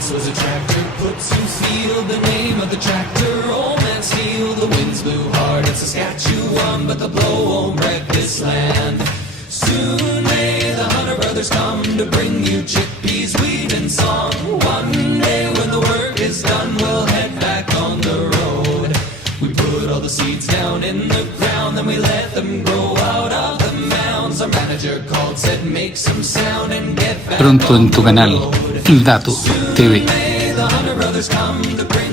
once was a tractor, puts you field, the name of the tractor, old man steel. The winds blew hard in Saskatchewan, but the blow won't wreck this land. Soon may the Hunter brothers come to bring you chickpeas, wheat and song. One day when the work is done, we'll head back on the road. We put all the seeds down in the ground, then we let them grow out of the mounds. Our manager called, said make some sound and get back Pronto en tu canal, Il Dato TV. Soon may the Hunter brothers come to bring